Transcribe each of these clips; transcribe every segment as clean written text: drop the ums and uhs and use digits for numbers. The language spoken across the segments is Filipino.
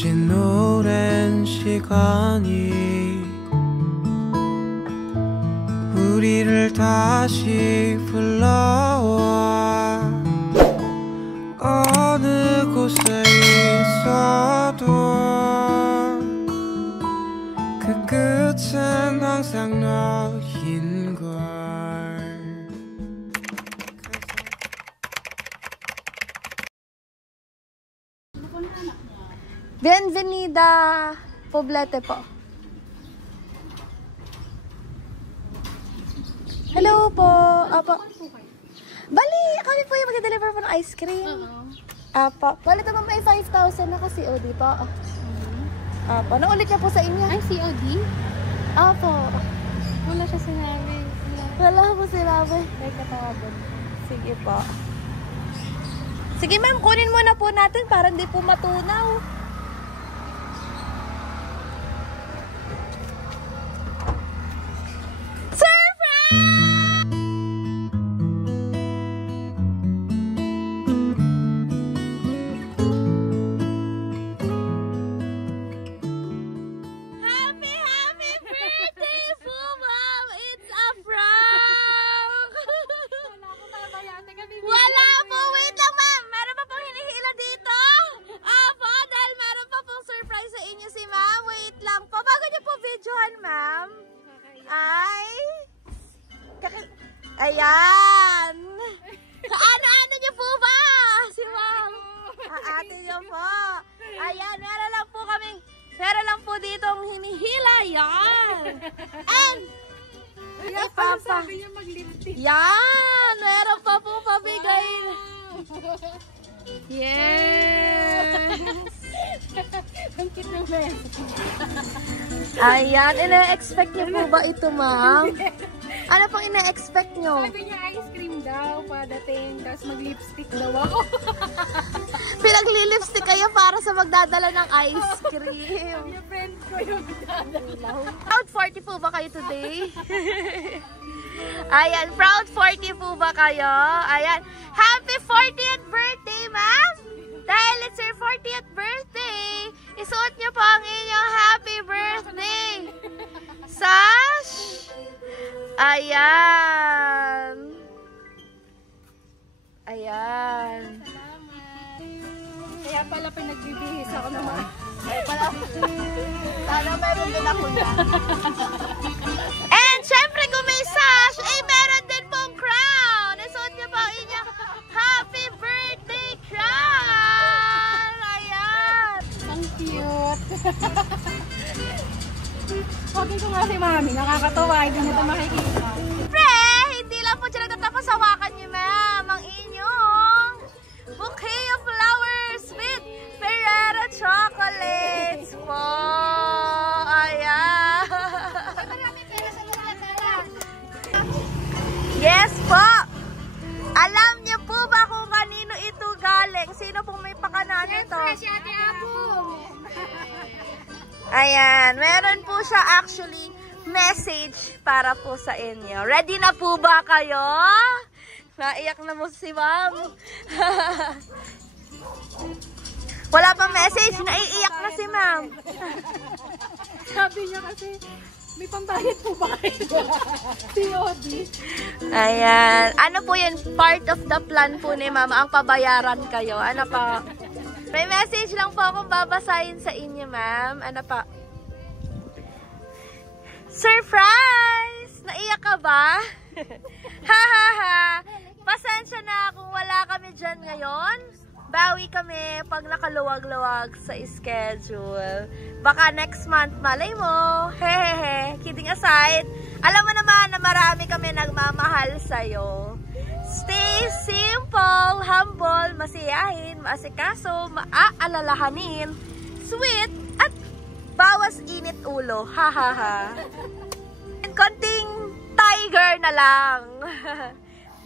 잊은 오랜 시간이 우리를 다시 불러와 어느 곳에 있어도 그 끝은 항상 너인걸. Bienvenida Poblete po. Hello po. Apo. Bali, kami po yung mag-deliver po ng ice cream. Apo. Bali naman may 5,000 na kasi COD po. Apo. Naulit niya po sa inyo. Ay, COD? Apo. Wala siya sinabi. Wala po sinabi. May katawagod. Sige po. Sige ma'am, kunin muna po natin para hindi po matunaw. Ayan! Kaano-ano niyo po ba? Si ma'am. Ate niyo po. Ayan, meron lang po ditong hinihila. Yan! And, Sabi niya mag-lipstick. yan! Meron pa po pabigay. Yes! Ang cute ng best. Ayan, ina-expect niyo po ba ito, ma'am? Ano pang ina-expect nyo? Sabi niya ice cream daw padating, tapos mag-lipstick daw ako. Pinagli-lipstick kayo para sa magdadala ng ice cream. Yung friend ko yung dadalaw. Proud 40 po ba kayo today? Ayan, proud 40 po ba kayo? Ayan, happy 40th birthday, ma'am! Dahil it's your 40th birthday, isuot niyo po ang inyong happy birthday. Sash! Ayan. Ayan. Salamat. Kaya pala pinagbibihis ako naman. Ay pala. Sana meron din ako yan. And syempre kung may sash, eh meron din pong crown. Isuot niyo po ang inyong happy birthday crown. Ayan. Ang cute. Sabi ko nga si Mami, nakakatawa, hindi nito makikita. Pre, hindi lang po siya nagtatapos, hawakan niyo ma'am ang inyong bouquet of flowers with Ferrero chocolates po. Ayan. Yes po. Alam niyo po ba kung kanino ito galing? Sino pong may pakanan nito? Si Ate Apong. Ayan, meron po siya actually message para po sa inyo. Ready na po ba kayo? Naiyak na mo si ma'am. Wala pang message, naiiyak na si ma'am. Sabi niya kasi, may pambayad po ba kayo? COD. Ayan, ano po yun? Part of the plan po ni ma'am, ang pabayaran kayo. Ano pa? May message lang po akong babasahin sa inyo, ma'am. Ano pa? Surprise! Naiyak ka ba? Ha ha ha! Pasensya na kung wala kami dyan ngayon. Bawi kami pag nakaluwag-luwag sa schedule. Baka next month, malay mo. Hehehe. Kidding aside, alam mo naman na marami kami nagmamahal sa'yo. Stay simple, humble, masiyahin, maasikaso, maaalalahanin, sweet, at bawas init ulo. Ha ha ha. Konting tiger na lang.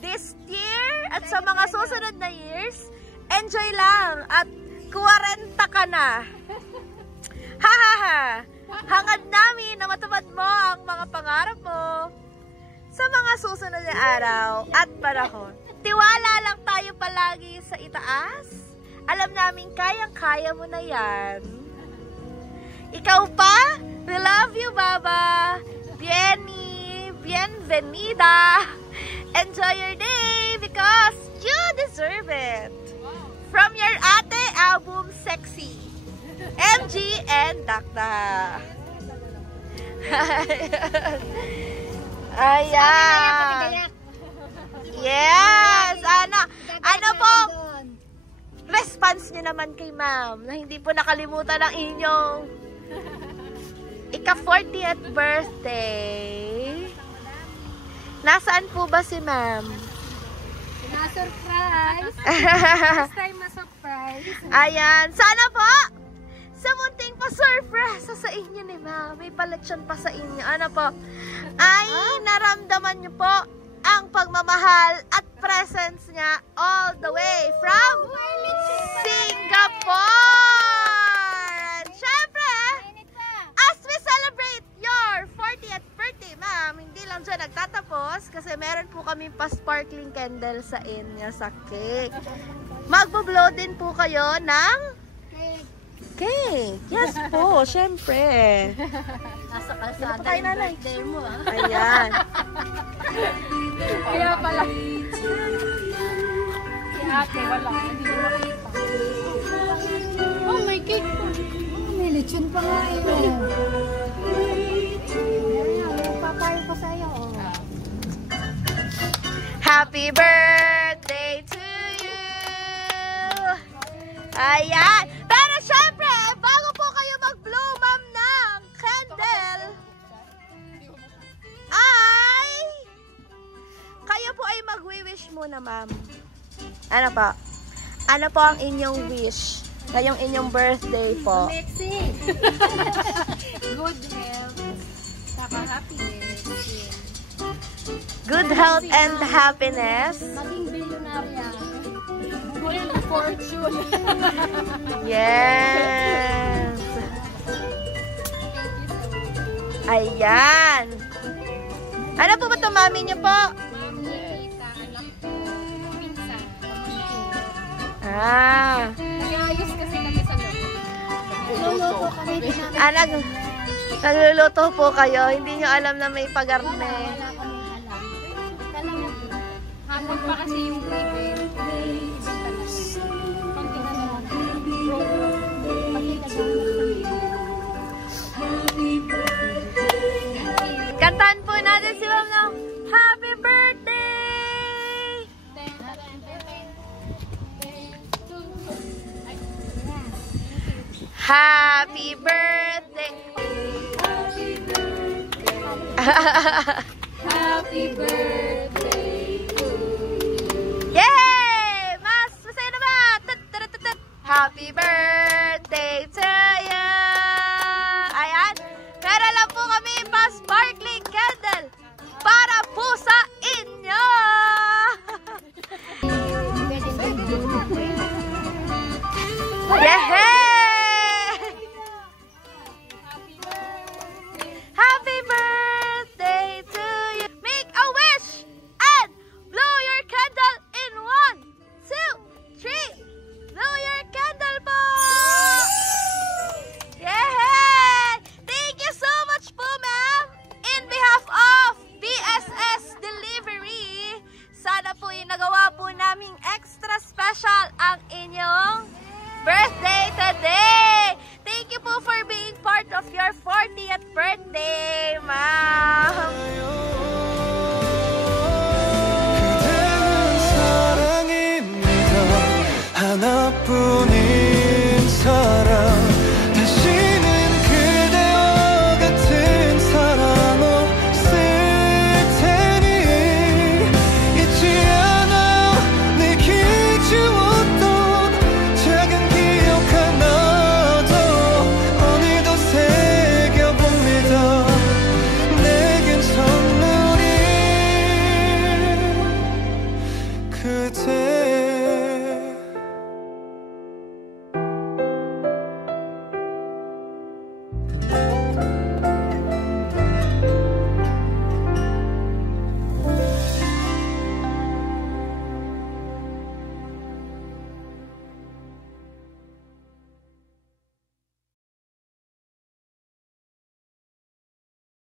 This year at sa mga susunod na years, enjoy lang at 40 ka na. Ha ha ha. Hangad namin na matupad mo ang mga pangarap mo sa mga susunod na araw at panahon. Tiwala lang tayo palagi sa itaas. Alam namin kayang-kaya mo na yan. Ikaw pa? We love you, Baba. Bienvenida. Enjoy your day because you deserve it. From your ate album, Sexy. MG and Dakda. Ayan. Yes. Ano po? Response niyo naman kay ma'am na hindi po nakalimutan ang inyong ika-40th birthday. Nasaan po ba si ma'am? Na-surprise. First time ma-surprise. Ayan. Sana po sa munting pa-surprise sa inyo ni ma'am. May palatsyan pa sa inyo. Ano po? Ay, naramdaman niyo po ang pagmamahal at presence niya all the way from Singapore! Siyempre, as we celebrate your 40th birthday, ma'am, hindi lang dyan nagtatapos kasi meron po kami pa-sparkling candle sa inyo sa cake. Magbo-blow din po kayo ng cake. Yes po, syempre. Nasa Hindi kalsada pa tayo yung nanay. birthday mo, ah. Ayan. Kaya pala. Si ate, wala. Hindi mo makita. Oh, may cake po. Oh, may lechon pa nga eh. May papayo pa sa'yo. Oh. Happy birthday to you! Ayan! Pero syempre, bago po kayo mag-blow, ma'am, ng candle, ay kayo po ay mag-wish muna, ma'am. Ano po? Ano po ang inyong wish? Ngayong inyong birthday po. Mexi. Good health. Saka happiness. Good health and happiness. Maging billionaire. Good fortune. Yes! Ayan! Ano po ba ito, mami niyo po? Mami, tita, anak ko, pinsan, pamangkin. Ah! Nag-ayos kasi kami sa loob. Luluto kami din namin. Nagluluto po kayo. Hindi nyo alam na may pagarne. Wala kami alam. Hapon pa kasi yung event. Konti na lang. Kantahan po natin si Ma'am ng Happy Birthday! Happy birthday! Happy birthday to Yay! Mas masaya na ba? Happy birthday to you! Ayan. Meron lang po kami pa sparkling candle para po sa inyo! Yay! Happy birthday to you! Make a wish and blow your candle in 1, 2, 3! Blow your candle po! Yay! Thank you so much po, ma'am! In behalf of BSS Delivery, sana po yung nagawa po naming extra special ang inyong birthday today! Thank you po for being part of your 40th birthday, ma'am!